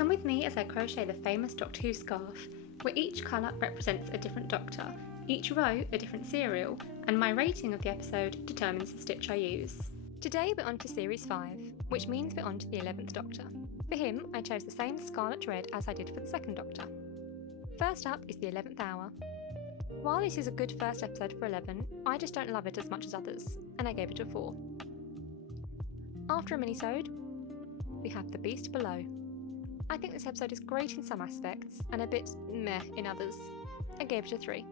Come with me as I crochet the famous Doctor Who scarf, where each colour represents a different Doctor, each row a different serial, and my rating of the episode determines the stitch I use. Today we're on to Series 5, which means we're on to the 11th Doctor. For him, I chose the same Scarlet Red as I did for the 2nd Doctor. First up is the 11th hour. While this is a good first episode for 11, I just don't love it as much as others, and I gave it a 4. After a minisode, we have The Beast Below. I think this episode is great in some aspects, and a bit meh in others. I gave it a 3.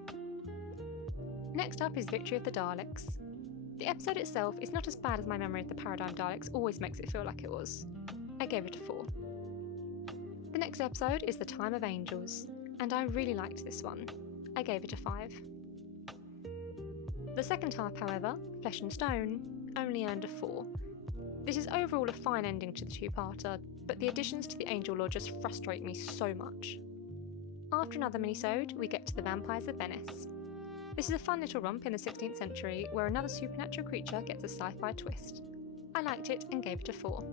Next up is Victory of the Daleks. The episode itself is not as bad as my memory of the Paradigm Daleks always makes it feel like it was. I gave it a 4. The next episode is The Time of Angels, and I really liked this one. I gave it a 5. The second half, however, Flesh and Stone, only earned a 4. This is overall a fine ending to the two-parter, but the additions to the Angel Lore just frustrate me so much. After another minisode, we get to The Vampires of Venice. This is a fun little romp in the 16th century where another supernatural creature gets a sci-fi twist. I liked it and gave it a 4.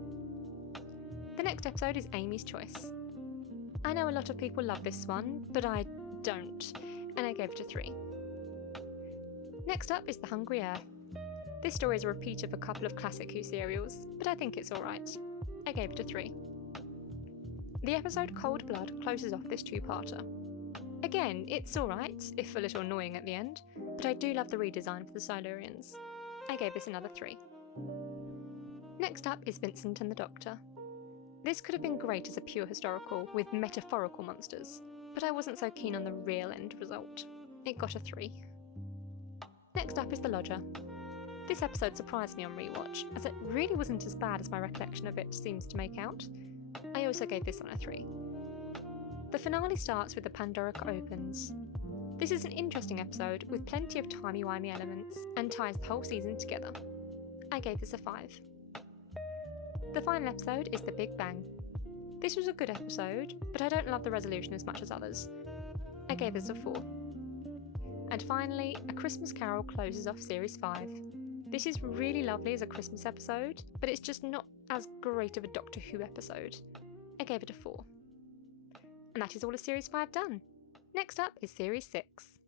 The next episode is Amy's Choice. I know a lot of people love this one, but I don't, and I gave it a 3. Next up is The Hungry Earth. This story is a repeat of a couple of classic Who serials, but I think it's alright. I gave it a 3. The episode Cold Blood closes off this two-parter. Again, it's alright, if a little annoying at the end, but I do love the redesign for the Silurians. I gave this another 3. Next up is Vincent and the Doctor. This could have been great as a pure historical with metaphorical monsters, but I wasn't so keen on the real end result. It got a 3. Next up is The Lodger. This episode surprised me on rewatch, as it really wasn't as bad as my recollection of it seems to make out. I also gave this one a 3. The finale starts with the Pandorica Opens. This is an interesting episode with plenty of timey-wimey elements and ties the whole season together. I gave this a 5. The final episode is The Big Bang. This was a good episode, but I don't love the resolution as much as others. I gave this a 4. And finally, A Christmas Carol closes off Series 5. This is really lovely as a Christmas episode, but it's just not as great of a Doctor Who episode. I gave it a 4. And that is all of Series 5 done. Next up is Series 6.